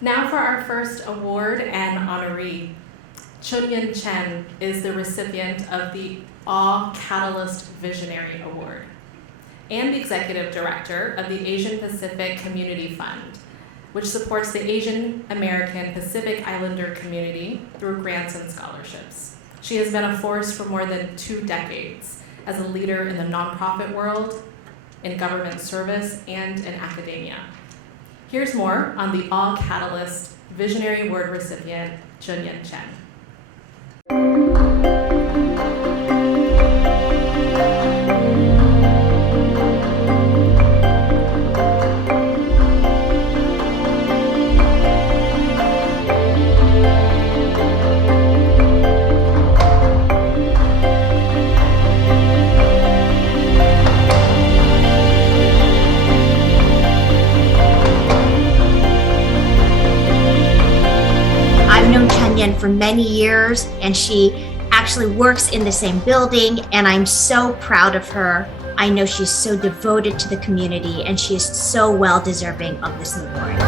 Now for our first award and honoree. Chun-yen Chen is the recipient of the Awe Catalyst Visionary Award and the executive director of the Asian Pacific Community Fund, which supports the Asian American Pacific Islander community through grants and scholarships. She has been a force for more than 2 decades as a leader in the nonprofit world, in government service, and in academia. Here's more on the Awe Catalyst Visionary Award recipient, Chun-yen Chen. I've known Chun-yen for many years, and she actually works in the same building, and I'm so proud of her. I know she's so devoted to the community, and she is so well deserving of this award.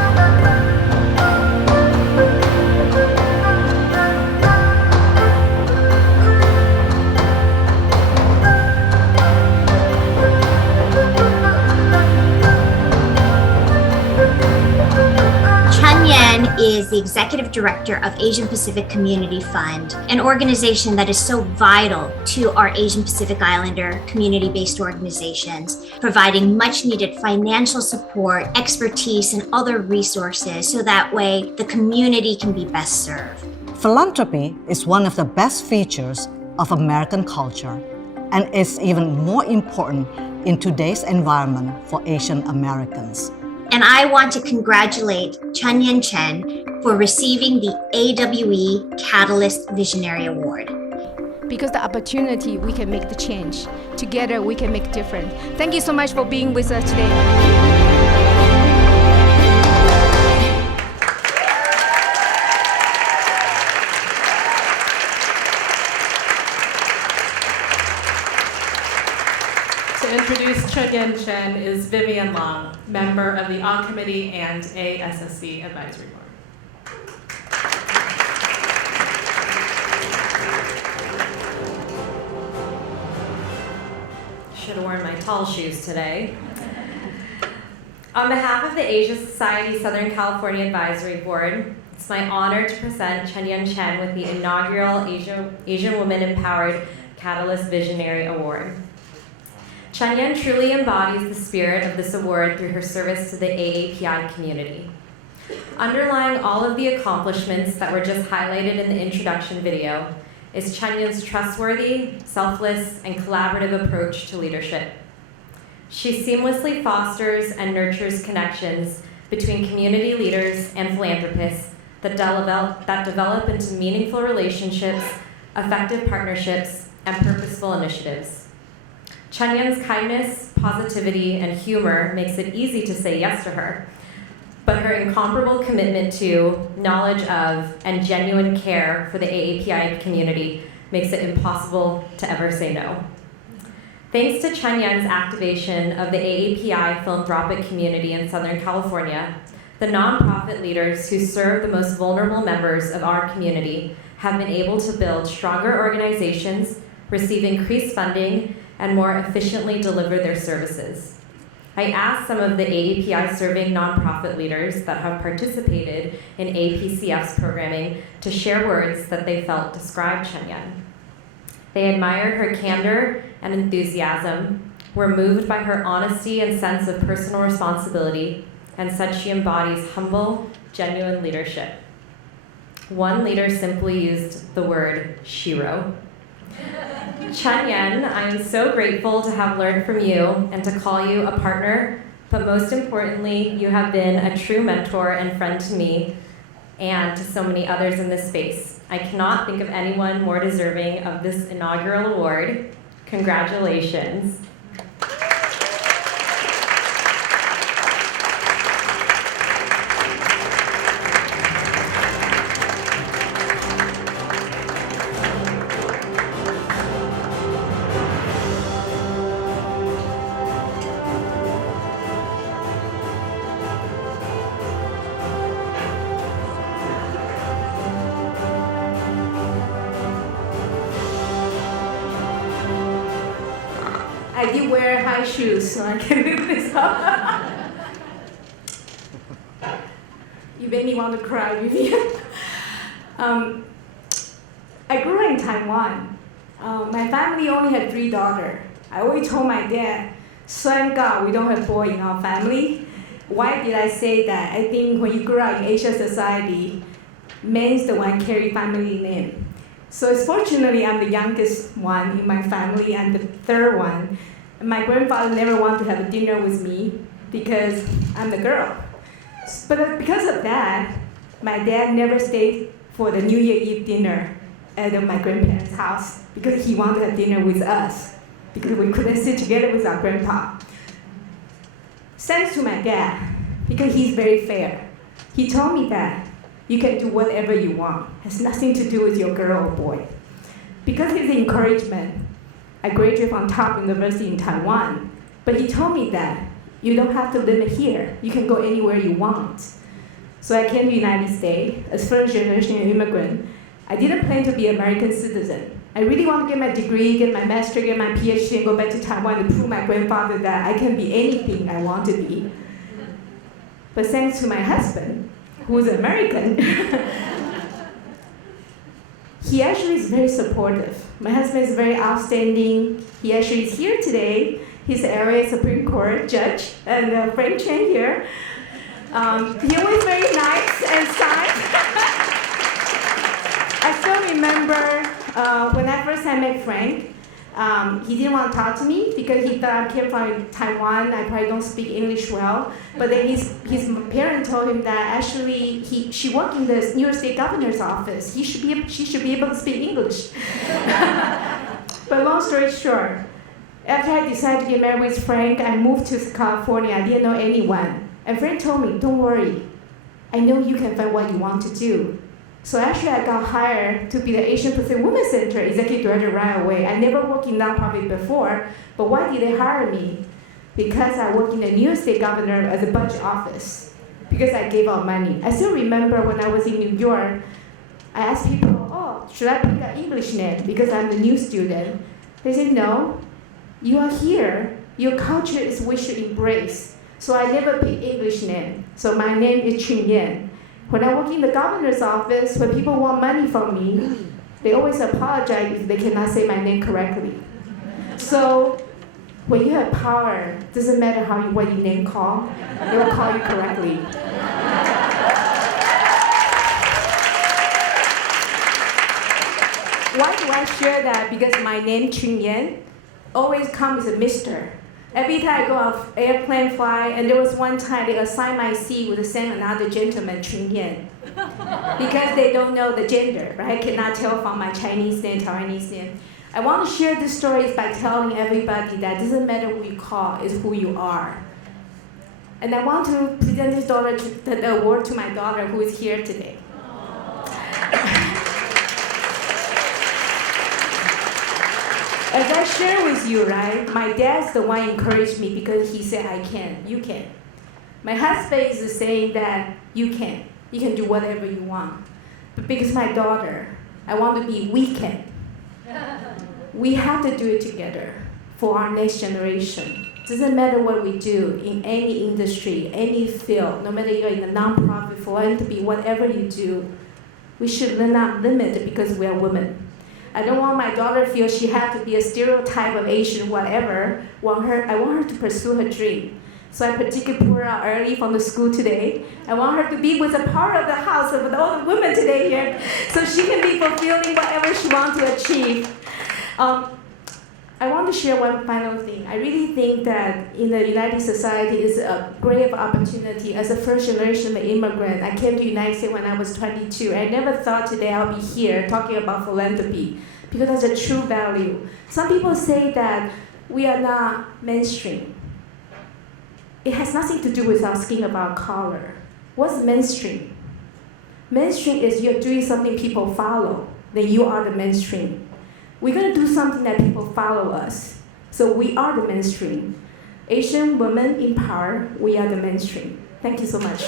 Chun-yen is the executive director of Asian Pacific Community Fund, an organization that is so vital to our Asian Pacific Islander community-based organizations, providing much needed financial support, expertise, and other resources so that way the community can be best served. Philanthropy is one of the best features of American culture and is even more important in today's environment for Asian Americans. And I want to congratulate Chun-yen Chen for receiving the AWE Catalyst Visionary Award. Because the opportunity, we can make the change. Together, we can make difference. Thank you so much for being with us today. To introduce Chun-yen Chen is Vivian Long, member of the Awe Committee and ASSC Advisory Board. Should have worn my tall shoes today. On behalf of the Asia Society Southern California Advisory Board, it's my honor to present Chun-yen Chen with the inaugural Asian Woman Empowered Catalyst Visionary Award. Chun-yen truly embodies the spirit of this award through her service to the AAPI community. Underlying all of the accomplishments that were just highlighted in the introduction video is Chun-yen's trustworthy, selfless, and collaborative approach to leadership. She seamlessly fosters and nurtures connections between community leaders and philanthropists that develop into meaningful relationships, effective partnerships, and purposeful initiatives. Chun-yen's kindness, positivity, and humor makes it easy to say yes to her, but her incomparable commitment to, knowledge of, and genuine care for the AAPI community makes it impossible to ever say no. Thanks to Chun-yen's activation of the AAPI philanthropic community in Southern California, the nonprofit leaders who serve the most vulnerable members of our community have been able to build stronger organizations, receive increased funding, and more efficiently deliver their services. I asked some of the AAPI serving nonprofit leaders that have participated in APCF's programming to share words that they felt described Chun-yen. They admired her candor and enthusiasm, were moved by her honesty and sense of personal responsibility, and said she embodies humble, genuine leadership. One leader simply used the word shiro. Chun-yen, I am so grateful to have learned from you and to call you a partner, but most importantly, you have been a true mentor and friend to me and to so many others in this space. I cannot think of anyone more deserving of this inaugural award. Congratulations. only wear high shoes so I can lift this up. You made me want to cry, Vivian. I grew up in Taiwan. My family only had 3 daughters. I always told my dad, thank God we don't have boys in our family. Why did I say that? I think when you grow up in Asian society, men's the one carry family name. So fortunately, I'm the youngest one in my family and the third one. My grandfather never wanted to have a dinner with me because I'm the girl. But because of that, my dad never stayed for the New Year Eve dinner at my grandparents' house because he wanted to have dinner with us because we couldn't sit together with our grandpa. Thanks to my dad, because he's very fair. He told me that you can do whatever you want. It has nothing to do with your girl or boy. Because of his encouragement, I graduated from top university in Taiwan. But he told me that you don't have to limit here. You can go anywhere you want. So I came to the United States as first generation immigrant. I didn't plan to be an American citizen. I really want to get my degree, get my master, get my PhD, and go back to Taiwan to prove my grandfather that I can be anything I want to be. But thanks to my husband, who's American, he actually is very supportive. My husband is very outstanding. He actually is here today. He's the area Supreme Court judge, and Frank Chen here. He was very nice and kind. I still remember when I first time met Frank, he didn't want to talk to me because he thought I came from Taiwan. I probably don't speak English well. But then his parents told him that actually she worked in the New York State governor's office. She should be able to speak English. But long story short, after I decided to get married with Frank, I moved to California. I didn't know anyone. And Frank told me, don't worry. I know you can find what you want to do. So actually, I got hired to be the Asian Pacific Women's Center executive director right away. I never worked in nonprofit before, but why did they hire me? Because I worked in the New York State governor as a budget office, because I gave out money. I still remember when I was in New York, I asked people, oh, should I pick an English name because I'm the new student? They said, no, you are here. Your culture is we should embrace. So I never picked English name. So my name is Chun-yen. When I work in the governor's office, when people want money from me, they always apologize if they cannot say my name correctly. So when you have power, it doesn't matter what your name call, they will call you correctly. Why do I share that? Because my name, Chun-yen, always comes as a Mr. Every time I go off airplane fly, and there was one time they assigned my seat with the same another gentleman, Chun-yen, because they don't know the gender, right? I cannot tell from my Chinese name, Taiwanese name. I want to share this story by telling everybody that it doesn't matter who you call, it's who you are. And I want to present the award to my daughter who is here today. As I share with you, right, my dad's the one encouraged me because he said, I can, you can. My husband is saying that you can do whatever you want. But because my daughter, I want to be, we can. We have to do it together for our next generation. Doesn't matter what we do in any industry, any field, no matter you're in a nonprofit, philanthropy, whatever you do, we should not limit it because we are women. I don't want my daughter to feel she has to be a stereotype of Asian, whatever. I want her to pursue her dream. So I particularly pulled her out early from the school today. I want her to be with a part of the house with all the women today here, so she can be fulfilling whatever she wants to achieve. I want to share one final thing. I really think that in the United Society is a great opportunity. As a first generation immigrant, I came to the United States when I was 22. I never thought today I'll be here talking about philanthropy because that's a true value. Some people say that we are not mainstream. It has nothing to do with our skin of our color. What's mainstream? Mainstream is you're doing something people follow, then you are the mainstream. We're going to do something that people follow us. So we are the mainstream. Asian women in power, we are the mainstream. Thank you so much.